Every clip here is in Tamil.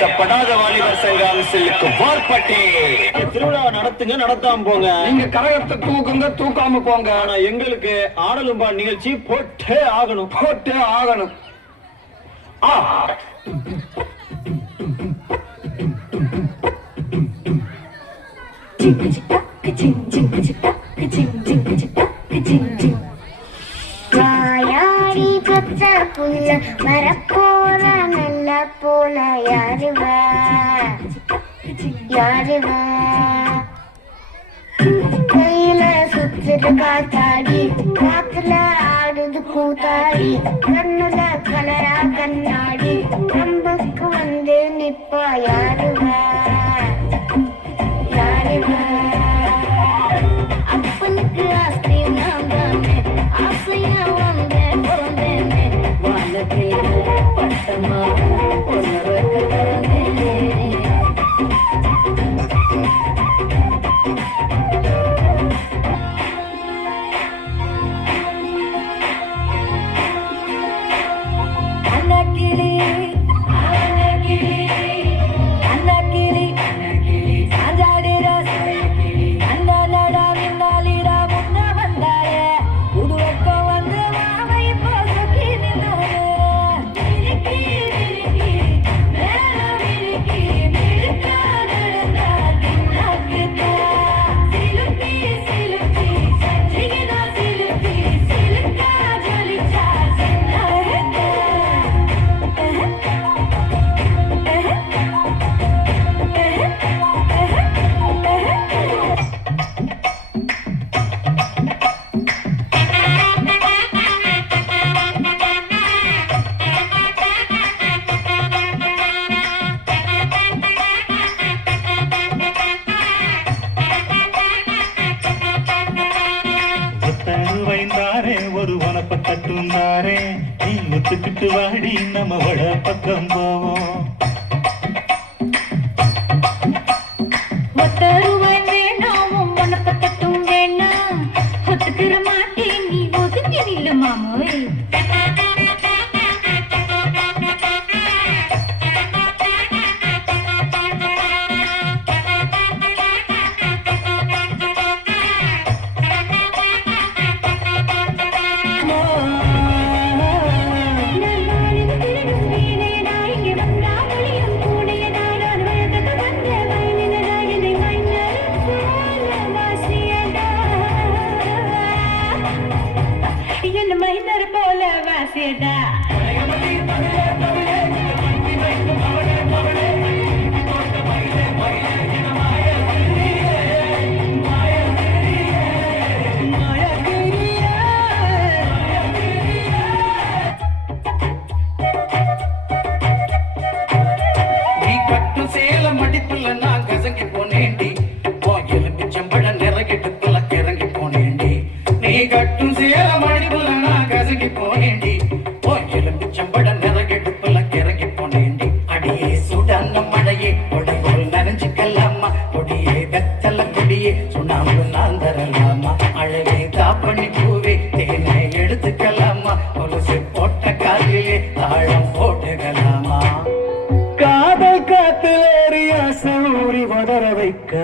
தாழ்த்தப்படாத வாலிபர் சங்கம் சில்லுக்கு வார்பட்டி. திருவிழா நடத்துங்க, நடத்தாம போங்க. நீங்க கரகத்தை தூக்குங்க, தூக்காம போங்க. ஆனா எங்களுக்கு ஆடலும்பா நிகழ்ச்சி போட்டே ஆகணும், போட்டே ஆகணும். வாயாடி பெற்ற புள்ள வரப்போற நல்ல போல யாருவ யாருவ கையில சுத்துது காத்தாடி, காத்துல ஆடுது கூத்தாடி, கண்ணுல கலரா கண்ணாடி, நம்புக்கு வந்து நிப்பா யாருவ யாருவ. அப்பனுக்கு ஆஸ்தி நான் தானே, ஆசையா வந்த பிறந்தேனே, வாழ பேரு பட்டமா உணர்வுக்கு தந்தேனே. ஒரு வனப்பட்டுந்தாரே, நீ முத்துக்கிட்டு வாடி நம்ம வட பக்கம் போவோம். ஒத்தருவாய் வேணாம், வனப்பட்டும் வேணாம், ஒத்துக்கிற மாட்டேன், நீ ஒதுங்கி நில்லு மாமோய்.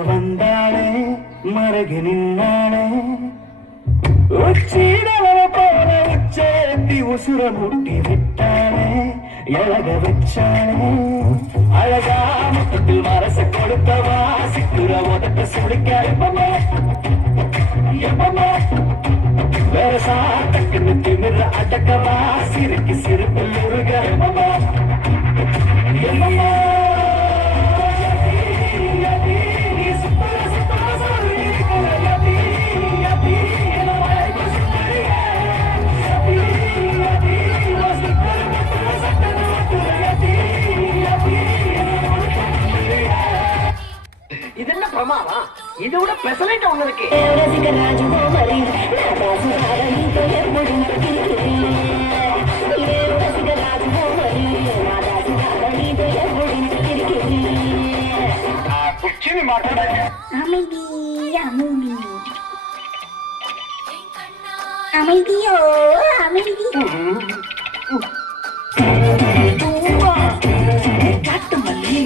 வந்தாளே மரகி நின்னாளே, உச்சிடவ போல உச்சேத்தி உசுர முட்டி விட்டாளே, எழக வச்சாளே. அழகா முத்தத்தில் மரச கொடுத்தவா, சிக்குற உதட்ட சுடிக்க எப்பமா எப்பமா வேற சாட்டக்குன்னு திமிர அடக்கவா, சிறுக்கு சிறுப்பில் உருக எப்பமா எப்பமா. இது என்ன பிரமாதம்? இதை விட பெசலைட் ஒண்ணு இருக்கு. அமைதியோ அமைதி. காட்டு மல்லி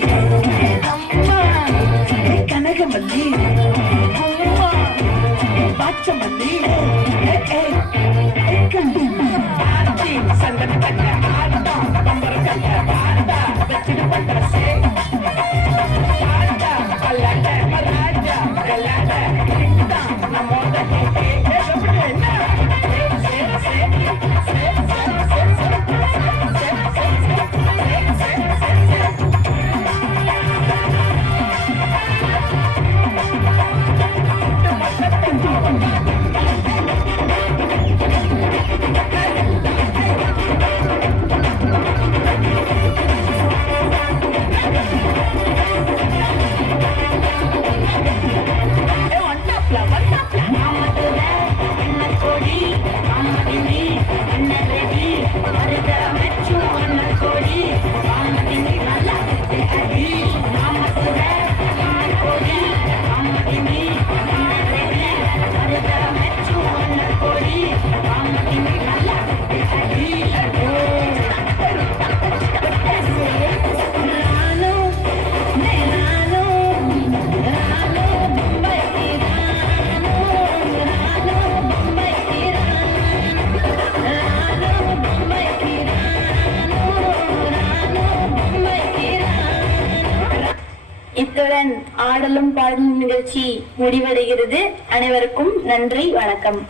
இத்துடன் ஆடலும் பாடலும் நிகழ்ச்சி முடிவடைகிறது. அனைவருக்கும் நன்றி, வணக்கம்.